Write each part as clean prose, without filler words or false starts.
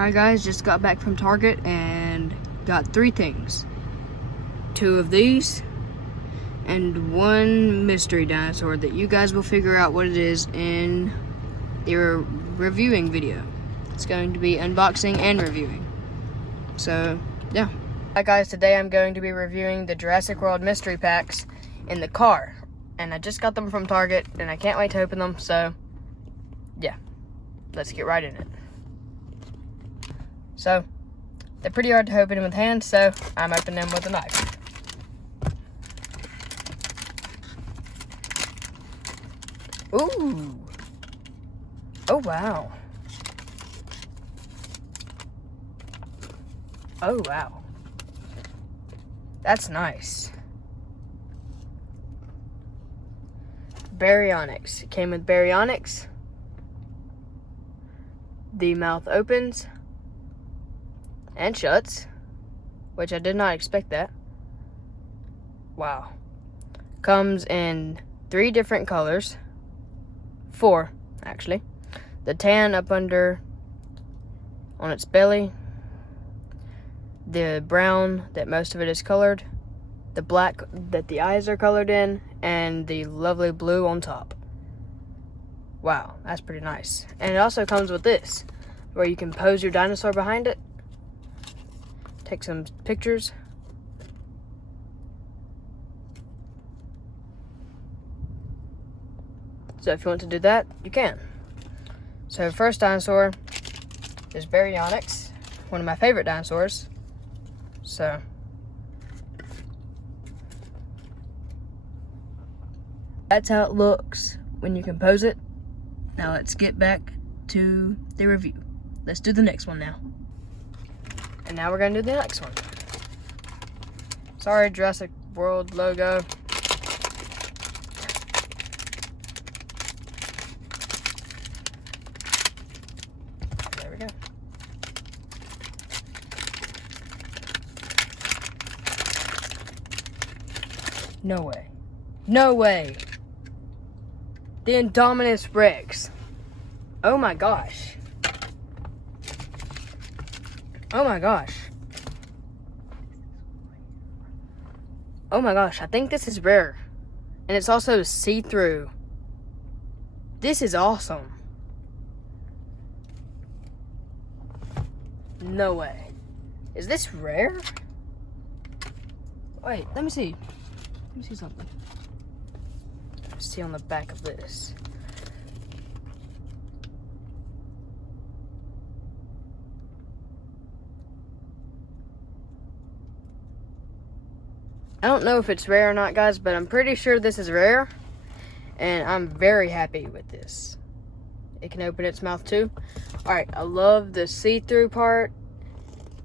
Hi guys, just got back from Target and got 3 things. 2 of these and 1 mystery dinosaur that you guys will figure out what it is in your reviewing video. It's going to be unboxing and reviewing. So, yeah. Hi guys, today I'm going to be reviewing the Jurassic World mystery packs in the car. And I just got them from Target and I can't wait to open them, so yeah. Let's get right in it. So, they're pretty hard to open with hands, so I'm opening them with a knife. Ooh. Oh, wow. Oh, wow. That's nice. Baryonyx. It came with Baryonyx. The mouth opens and shuts, which I did not expect that. Wow. Comes in 3 different colors. 4, actually. The tan up under on its belly, the brown that most of it is colored, the black that the eyes are colored in, and the lovely blue on top. Wow, that's pretty nice. And it also comes with this, where you can pose your dinosaur behind it. Take some pictures. So if you want to do that, you can. So first dinosaur is Baryonyx, one of my favorite dinosaurs. So that's how it looks when you compose it. Now let's get back to the review. Let's do the next one now. And now we're gonna do the next one. Sorry, Jurassic World logo. There we go. No way. No way. The Indominus Rex. Oh my gosh. Oh my gosh. Oh my gosh, I think this is rare. And it's also see-through. This is awesome. No way. Is this rare? Wait, let me see. Let me see something. Let's see on the back of this. I don't know if it's rare or not, guys, but I'm pretty sure this is rare. And I'm very happy with this. It can open its mouth too. Alright, I love the see-through part.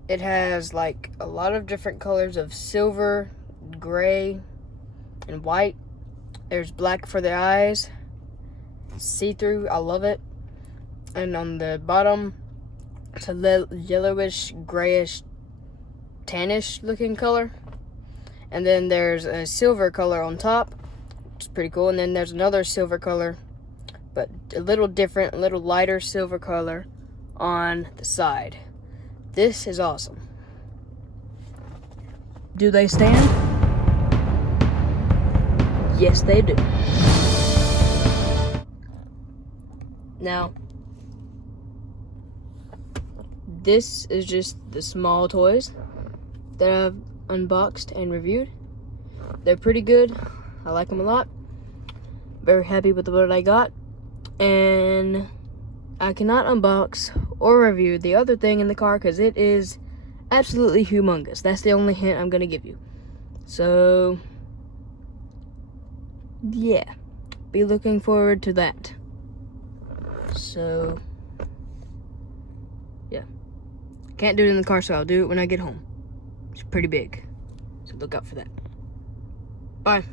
It has like a lot of different colors of silver, gray, and white. There's black for the eyes. See-through, I love it. And on the bottom, it's a yellowish, grayish, tannish looking color. And then there's a silver color on top, which is pretty cool. And then there's another silver color, but a little different, a little lighter silver color on the side. This is awesome. Do they stand? Yes, they do. Now, this is just the small toys that I've unboxed and reviewed. They're pretty good. I like them a lot. Very happy with what I got. And I cannot unbox or review the other thing in the car because it is absolutely humongous. That's the only hint I'm going to give you. So, yeah. Be looking forward to that. So, yeah. Can't do it in the car, so I'll do it when I get home. It's pretty big, so look out for that. Bye.